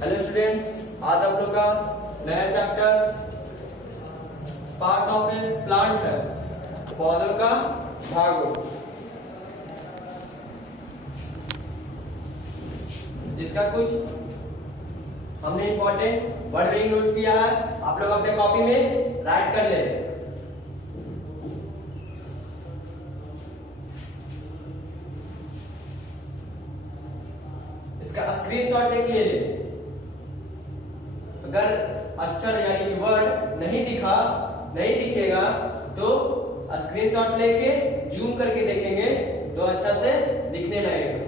Hello students, आज हम लोग का नया chapter part of A plant है, पौधों का भागों, जिसका कुछ हमने इंपॉर्टेंट वर्ड मीनिंग नोट किया है। आप लोग अपने कॉपी में राइट कर ले। इसका स्क्रीनशॉट एक ले ले। अगर अक्षर यानी कि वर्ड नहीं दिखेगा तो स्क्रीनशॉट लेके जूम करके देखेंगे तो अच्छा से दिखने लगेगा।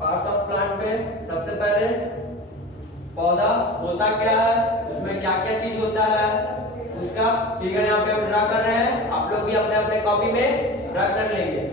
पार्ट्स ऑफ प्लांट में सबसे पहले पौधा होता क्या है, उसमें क्या क्या चीज होता है, उसका फिगर यहाँ पे हम ड्रा कर रहे हैं। आप लोग भी अपने अपने कॉपी में ड्रा कर लेंगे।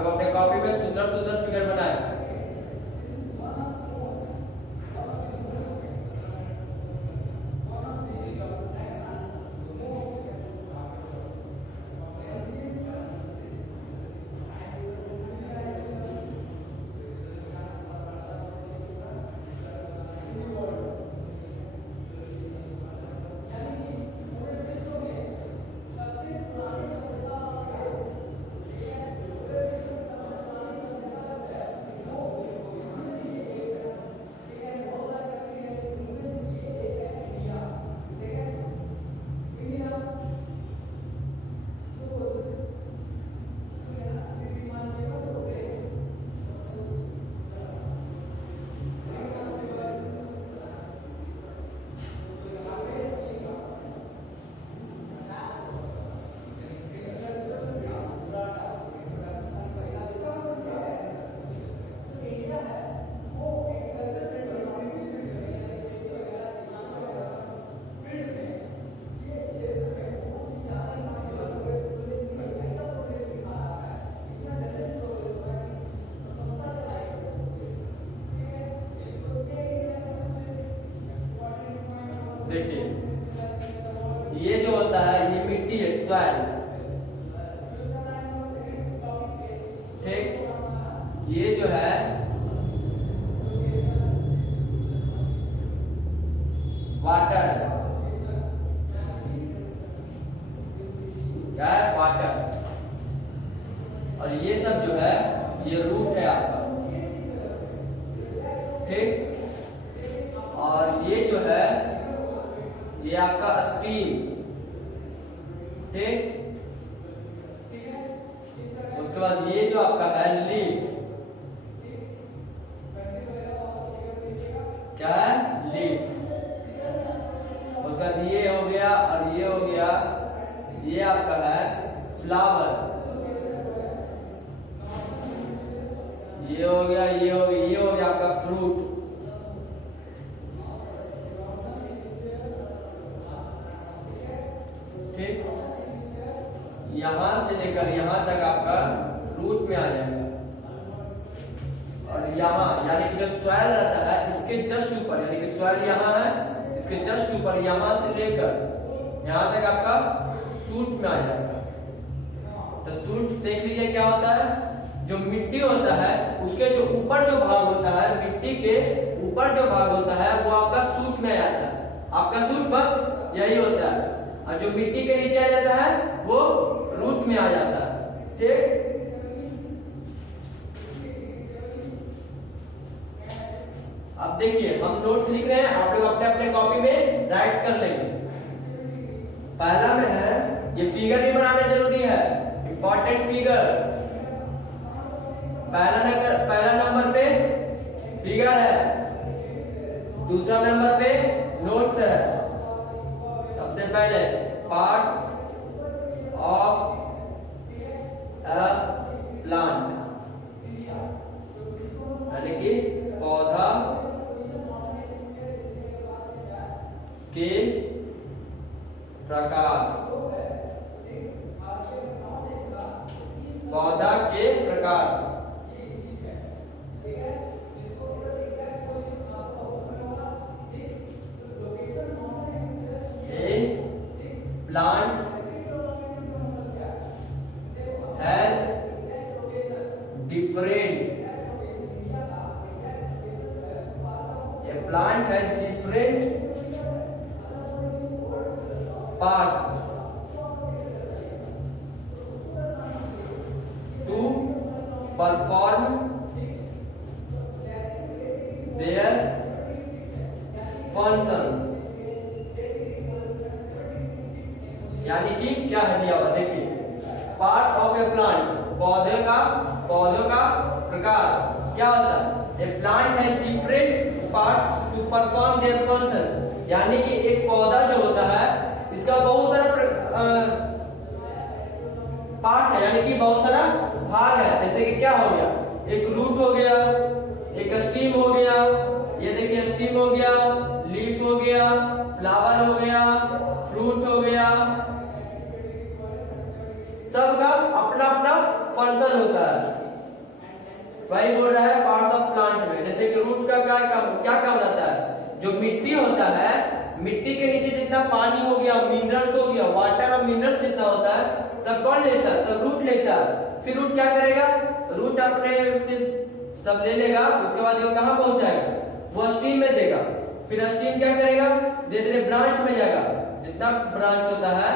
अपने कॉपी में सुंदर सुंदर फिगर बनाए। देखिए, ये जो होता है ये मिट्टी है, सॉइल। ठीक, ये जो है वाटर है। क्या है? वाटर। और ये सब जो है ये रूट है आपका। ठीक, और ये जो है ये आपका स्टीम। ठीक, उसके बाद ये जो आपका है लीफ। क्या है? लीफ। उसके बाद ये हो गया और ये हो गया, ये आपका है फ्लावर। ये हो गया, ये हो गया, ये हो गया आपका फ्रूट। ठीक, यहां से लेकर यहां तक आपका रूट में आ जाएगा। और यहाँ यानी कि जो सॉइल रहता है इसके जस्ट ऊपर, यानी कि सॉइल यहाँ है, इसके जस्ट ऊपर यहाँ से लेकर यहाँ तक आपका सूट में आ जाएगा। तो सूट देख लीजिए क्या होता है, जो मिट्टी होता है उसके जो ऊपर जो भाग होता है, मिट्टी के ऊपर जो भाग होता है वो आपका सूट में आ जाता है। आपका सूट बस यही होता है, और जो मिट्टी के नीचे आ जाता है वो रूट में आ जाता है। ठीक, अब देखिए हम नोट्स लिख रहे हैं, आप लोग अपने अपने कॉपी में राइट्स कर लेंगे। पहला में है, ये फिगर भी बनाना जरूरी है, इंपॉर्टेंट फिगर। पहला नंबर पे फिगर है, दूसरा नंबर पे नोट्स है। सबसे पहले पार्ट ऑफ अ प्लांट, यानी कि पौधा के प्रकार, पौधा के प्रकार। A plant has different, a plant has different parts to perform their functions। यानी कि क्या है दिया हुआ, देखिए पार्ट्स ऑफ ए प्लांट, पौधों का प्रकार क्या होता है। A plant has different parts to perform their function, यानी कि एक पौधा जो होता है इसका बहुत सारा पार्ट है, यानी कि बहुत सारा भाग है। जैसे कि क्या हो गया, एक रूट हो गया, एक स्टीम हो गया, ये देखिए स्टीम हो गया, लीफ हो गया, फ्लावर हो गया, फ्रूट हो गया, सबका अपना अपना फंक्शन होता है। वही बोल रहा है पार्ट्स ऑफ प्लांट में। जैसे कि रूट का क्या काम रहता है, जो मिट्टी होता है, मिट्टी के नीचे जितना पानी हो गया, मिनरल्स हो गया, वाटर और मिनरल्स जितना होता है सब कौन लेता है, सब रूट लेता है। फिर रूट क्या करेगा, रूट अपने से सब ले लेगा, उसके बाद वो कहाँ पहुंचाएगा, वो स्टीम में देगा। फिर स्टीम क्या करेगा, धीरे धीरे ब्रांच में जाएगा, जितना ब्रांच होता है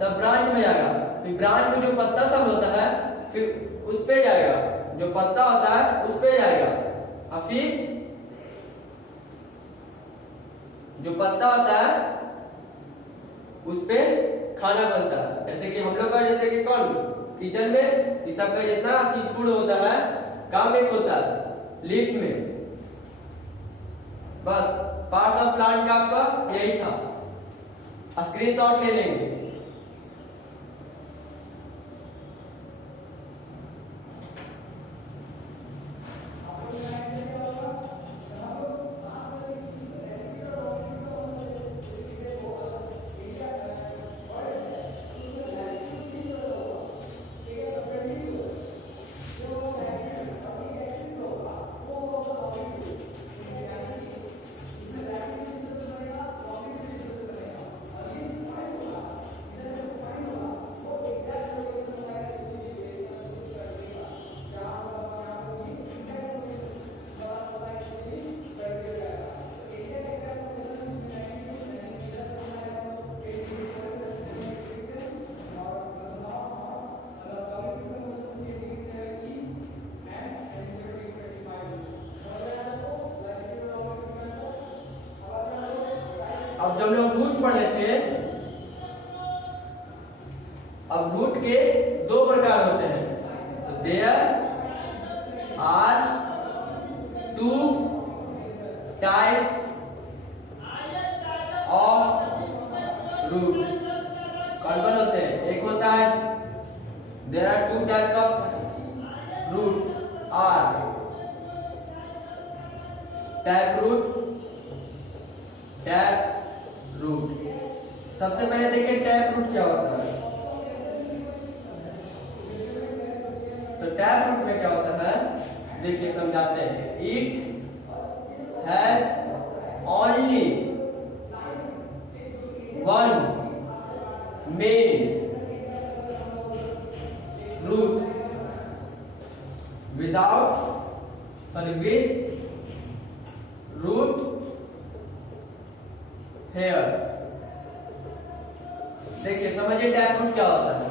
सब ब्रांच में जाएगा। फिर ब्रांच में जो पत्ता सब होता है फिर उस पे जाएगा, जो पत्ता होता है उस पे जाएगा, और फिर जो पत्ता होता है उस पे खाना बनता है। जैसे कि हम लोग का, जैसे कि कौन किचन में कि सबका जितना फूड होता है काम एक होता है लीफ में। बस पार्ट्स ऑफ प्लांट का आपका यही था, स्क्रीनशॉट ले लेंगे। अब जब लोग रूट पढ़े थे, अब रूट के दो प्रकार होते हैं। तो there are two types of root. कौन कौन होते हैं, एक होता है there are two types of root are tap root, tap root. सबसे पहले देखिए टैप रूट क्या होता है। तो टैप रूट में क्या होता है देखिए समझाते हैं। It has only one main root with root hairs। देखिए समझिए टैप रूट क्या होता है।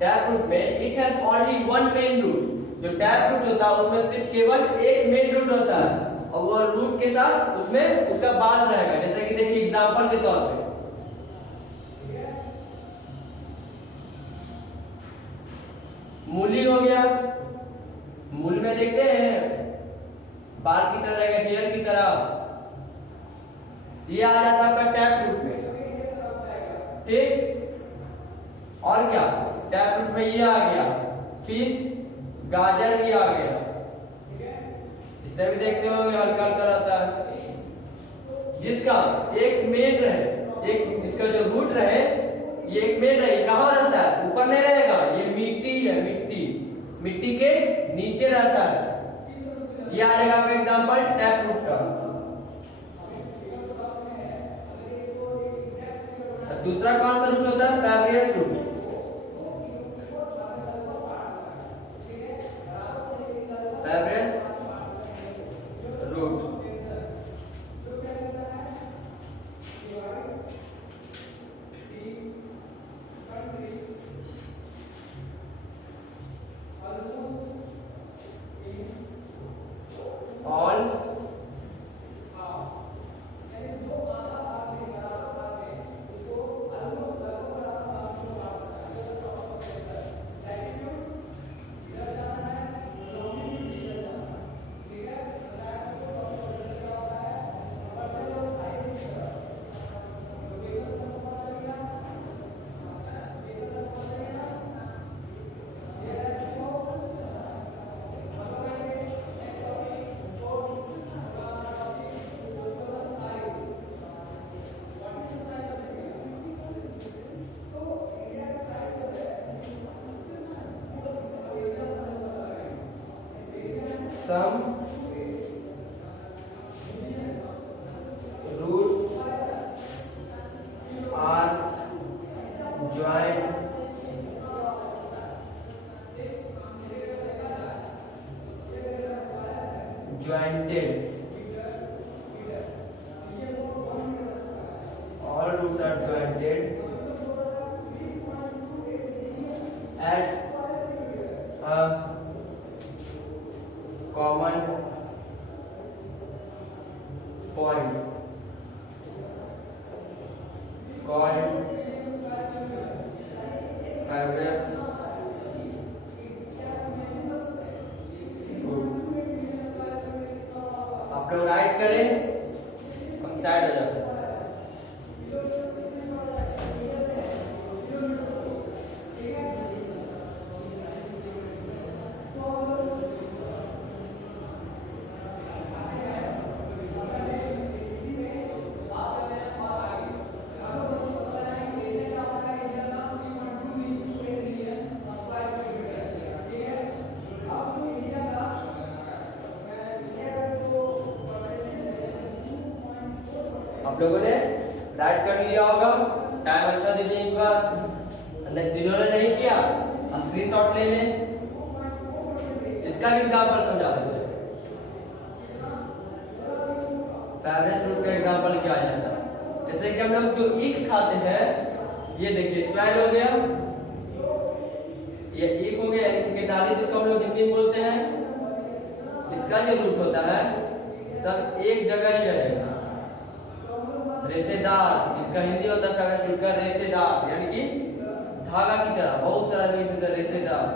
टैप रूट में it has only one main root. जो टैप रूट होता है उसमें सिर्फ केवल एक मेन रूट होता है और वो रूट के साथ उसमें उसका बाल रहेगा। जैसे कि देखिए एग्जांपल के तौर पे मूली हो गया। मूल में देखते हैं बाल की तरह रहेगा, हेयर की तरह। ये आ जाता है आपका टैप रूट में, ठीक। और क्या टैप रूट में ये आ गया, फिर गाजर भी आ गया। इससे भी देखते हो हल्का हल्का रहता है, जिसका एक मेन रहे, एक इसका जो रूट रहे, ये एक मेन रहे। कहां रहता है? ऊपर नहीं रहेगा, ये मिट्टी है, मिट्टी के नीचे रहता है। ये आ जाएगा आपका एग्जांपल टैप रूट का। दूसरा कौन सा रूट होता है? Fibrous root. Fibrous root all some roots are jointed। All roots are jointed at a common point called fibrous root। आप लोग राइट करें, हम साइड हो जाते हैं। आप लोगों ने राइट कर लिया होगा। टाइम अच्छा दे दें इस बार, जिन्होंने नहीं किया स्क्रीनशॉट ले लें। इसका भी एग्जांपल समझा देते हैं। फैब्रियस रूट का एग्जांपल क्या आ जाता है? जैसे कि हम लोग जो ईख खाते हैं, ये देखिए स्लाइड हो गया, ये ईख हो गया यानी केतारी, जिसको हम लोग हिंदी में बोलते हैं। इसका जो रूट होता है सब एक जगह ही रहेगा, रेशेदार, जिसका हिंदी होता है फैब्रियस रूट का रेशेदार, यानी कि धागा की तरह, बहुत सारा रेशेदार,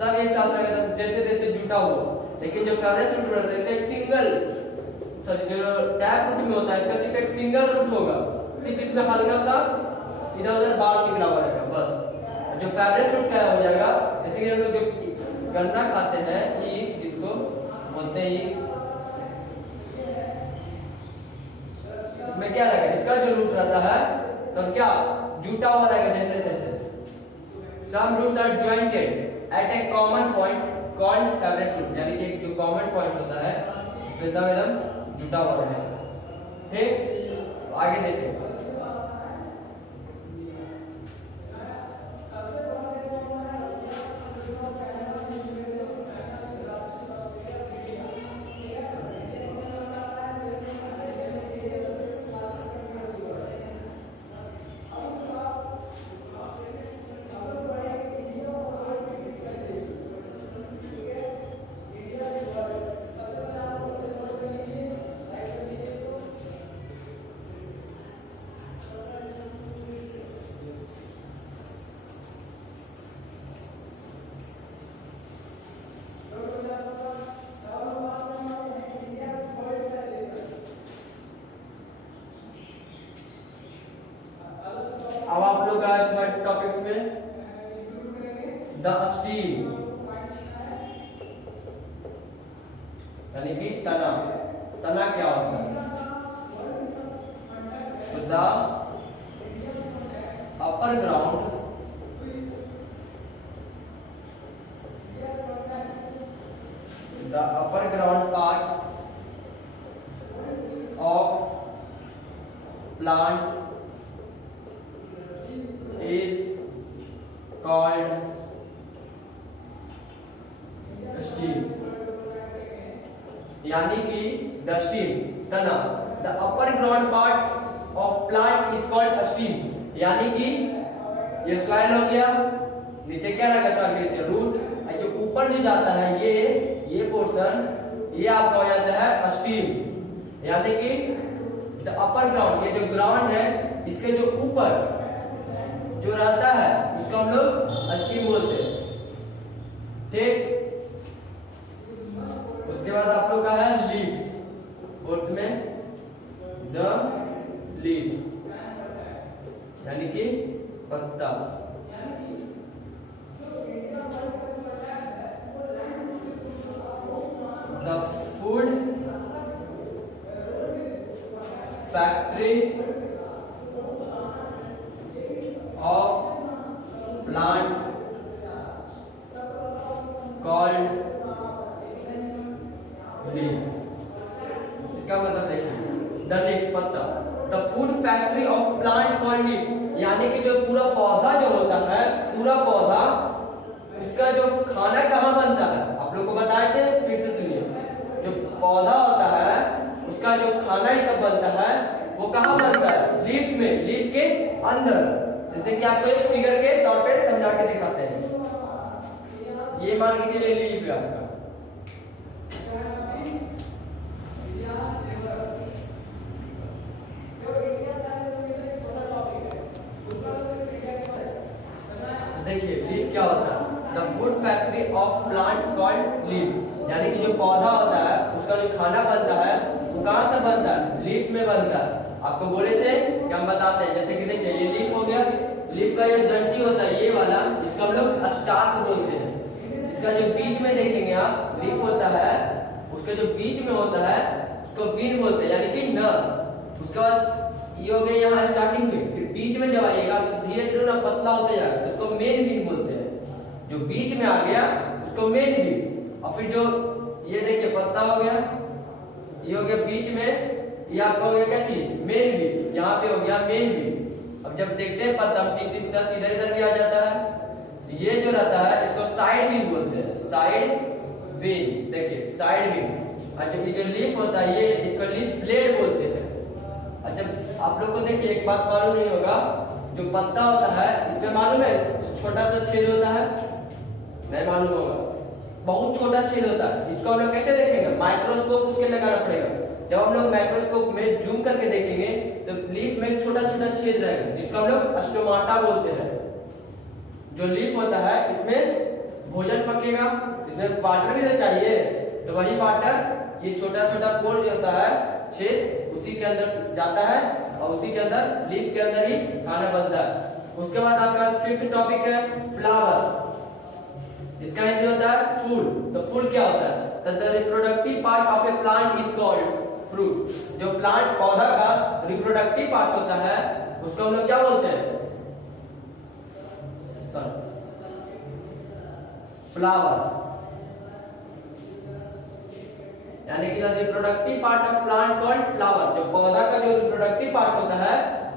सब एक साथ रहेगा जैसे जैसे जुटा हुआ। लेकिन जो फैब्रियस रूट बनता है इसका एक सिंगल, सॉरी जो टैप रूट में होता है इसका सिर्फ एक सिंगल रूट होगा, सिर्फ इसमें हल्का सा इधर उधर बाल निकला हुआ रहेगा बस। जो फैब्रियस रूट क्या हो जाएगा, जैसे कि हम लोग जो गन्ना खाते हैं, ईख जिसको बोलते हैं ईख, इसमें क्या रहेगा, इसका जो रूट रहता है सब क्या जुटा हुआ रहेगा जैसे जैसे। Some roots are jointed at a common point called fibrous root, यानी कि एक जो कॉमन पॉइंट होता है उसके साथ एकदम जुटा हुआ रहेगा। ठीक, आगे देखें। अब आप लोग आए थर्ड टॉपिक्स में, द स्टीम, यानी कि तना। तना क्या होता है? तो the upper ground part of plant is called steam, यानी कि द स्टीम, तना, the upper ground part of plant is called steam, यानी कि ये सॉइल हो गया, नीचे क्या रहेगा सॉइल के नीचे रूट, जो ऊपर जो जाता है ये पोर्शन, ये आपका हो जाता है स्टीम, यानी कि द अपर ग्राउंड, ये जो ग्राउंड है इसके जो ऊपर जो रहता है उसको हम लोग स्टीम बोलते हैं। ठीक, उसके बाद आप लोग का है लीफ, फोर्थ में द लीफ, यानी कि पत्ता। The food factory of plant called leaf, इसका मतलब देखिए, द लीफ पत्ता, the food factory of plant called leaf, यानी कि जो पूरा पौधा जो होता है, पूरा पौधा उसका जो खाना कहाँ बनता है, आप लोग को बताए थे, फिर से सुनिए। जो पौधा होता है उसका जो खाना ही सब बनता है वो कहाँ बनता है? लीफ में, लीफ के अंदर। जैसे कि आपको एक फिगर के तौर पे समझा के दिखाते हैं। ये मान के चलिए लीफ है आपका, देखिए लीफ क्या होता है? The food factory of plant called leaf, यानी कि जो पौधा होता है उसका जो खाना बनता है वो कहाँ से बनता है? लीफ में बनता है। आपको बोले थे कि हम बताते हैं, जैसे कि देखिए ये लीफ हो गया, लीफ का ये डंटी होता है ये वाला, इसको हम लोग स्टार्क बोलते हैं। इसका जो बीच में देखेंगे आप लीफ होता है, उसके जो बीच में होता है उसको बीन बोलते हैं, यानी कि नस। उसके बाद ये हो गया यहाँ स्टार्टिंग में, फिर बीच में जब आइएगा तो धीरे धीरे ना पतला होते जाएगा, तो उसको मेन बीन बोलते हैं। जो बीच में आ गया उसको मेन बीन, और फिर जो ये देखिए पत्ता हो गया, ये हो गया बीच में, ये आपका हो गया क्या चीज? मेन बीन, यहाँ पे हो गया मेन बीन। अब जब देखते हैं पत्ता इधर इधर भी आ जाता है, तो ये जो रहता है इसको साइड बीन बोलते हैं, साइड बीन। देखिए साइड बीन। और जो लीफ होता है ये, इसको लीफ ब्लेड बोलते हैं। और जब आप लोग को देखिए एक बात मालूम नहीं होगा, जो पत्ता होता है इसमें मालूम है छोटा सा छेद होता है, नहीं मालूम होगा, बहुत छोटा छेद होता है। इसको हम लोग कैसे देखेंगे? माइक्रोस्कोप उसके लगाना पड़ेगा। जब हम लोग माइक्रोस्कोप में जूम करके देखेंगे तो लीफ में छोटा छोटा छेद रहेगा, जिसको हम लोग स्टोमाटा बोलते हैं। जो लीफ होता है इसमें भोजन पकेगा, इसमें वाटर भी तो चाहिए, तो वही वाटर ये छोटा छोटा पोर जो होता है छेद, उसी के अंदर जाता है और उसी के अंदर लीफ के अंदर ही खाना बनता है। उसके बाद आपका फिफ्थ टॉपिक है फ्लावर। इसका हिंदी होता है फूल। तो फूल क्या होता है? The reproductive part of A plant is called fruit. जो प्लांट पौधा का रिप्रोडक्टिव पार्ट होता है उसको हम लोग क्या बोलते हैं? फ्लावर। यानी कि the reproductive part of plant called flower. जो पौधा का जो रिप्रोडक्टिव पार्ट होता है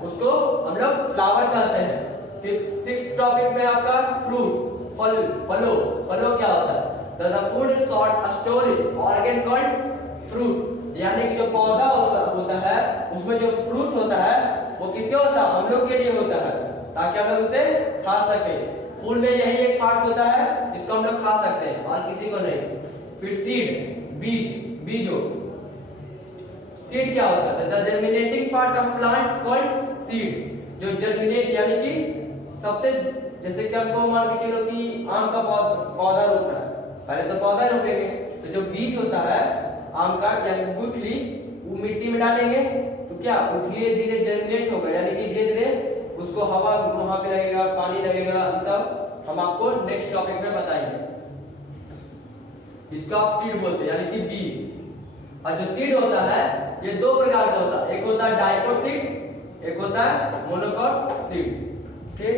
उसको हम लोग फ्लावर कहते हैं। फिर 6th टॉपिक में आपका फ्रूट, फल, फलो क्या होता है? The food is sought a storage organ called fruit. यानी कि जो पौधा होता है उसमें जो फ्रूट होता है वो किसके होता है? हम लोग के लिए होता है, ताकि हम लोग उसे खा सके। फूल में यही एक पार्ट होता है जिसको हम लोग खा सकते हैं और किसी को नहीं। फिर सीड, बीजो। सीड क्या होता है? The germinating part of plant called seed. जो जर्मिनेट यानी कि सबसे, जैसे कि आपको मान के चलो कि आम का पौधा रोपना है, पहले तो पौधा रोपेंगे, तो जो बीज होता है आम का यानी कि गुठली, वो मिट्टी में डालेंगे तो क्या वो धीरे धीरे जर्मिनेट होगा, यानी कि धीरे धीरे उसको हवा वहां पे लगेगा, पानी लगेगा, सब हम आपको नेक्स्ट टॉपिक में बताएंगे। इसको आप सीड बोलते हैं, यानी कि बीज। और जो सीड होता है ये दो प्रकार का होता है, एक होता है डाइकोट सीड, एक होता है मोनोकोट सीड। ठीक,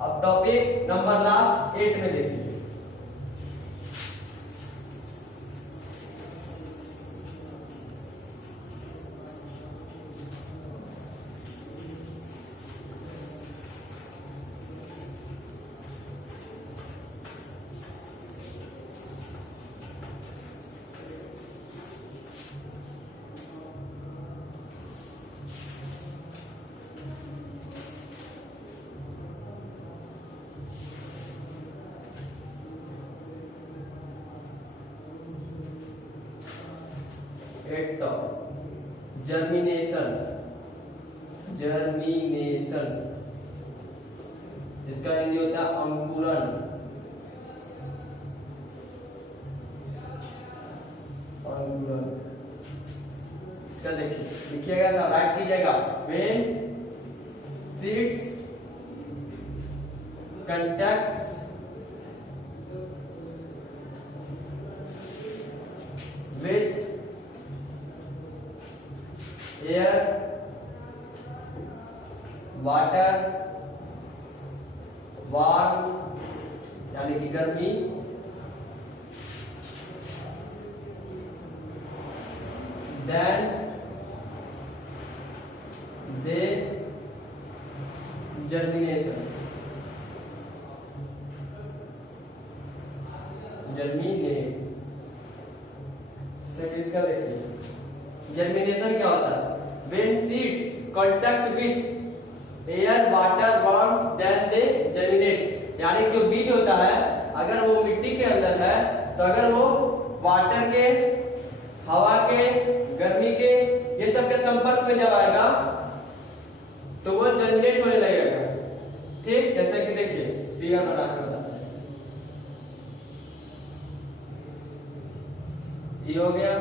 अब टॉपिक नंबर लास्ट 8 में देखिए। जर्मिनेशन, इसका हिंदी होता है अंकुरन। इसका लिखिएगा, ऐसा राइट कीजिएगा, when seeds contacts with air, water, warm यानी कि गर्मी, then they germinate। इसका देखिए जर्मिनेशन क्या होता है? When seeds contact with air, water, warmth, then they germinate। यानी जो बीज होता है अगर वो मिट्टी के अंदर है तो अगर वो वाटर के, हवा के, गर्मी के, ये सब के संपर्क में जब आएगा तो वो जर्मिनेट होने लगेगा। ठीक, जैसे कि देखिए फिगर बनाकर बताते हैं। ये हो गया।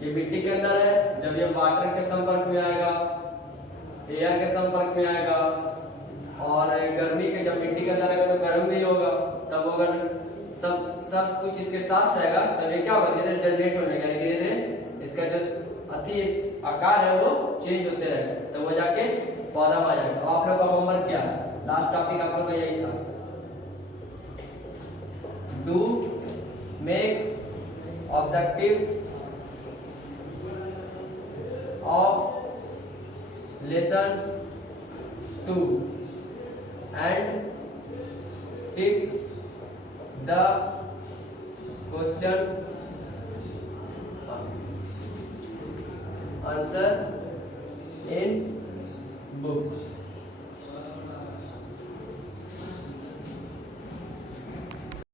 ये मिट्टी के अंदर है, जब ये वाटर के संपर्क में आएगा, एयर के संपर्क में आएगा और गर्मी के, जब मिट्टी के अंदर आएगा तो गर्म नहीं होगा, तब अगर सब कुछ इसके साथ रहेगा तब ये क्या होगा? धीरे धीरे जनरेट होने लगेगा, धीरे धीरे इसका जो अति आकार है वो चेंज होते रहेगा, तब वो जाके पौधा में आ जाएगा। तो आप लोग का होमवर्क क्या है? लास्ट टॉपिक आप लोग का यही था, do make objective of lesson 2 and tick the question answer in book।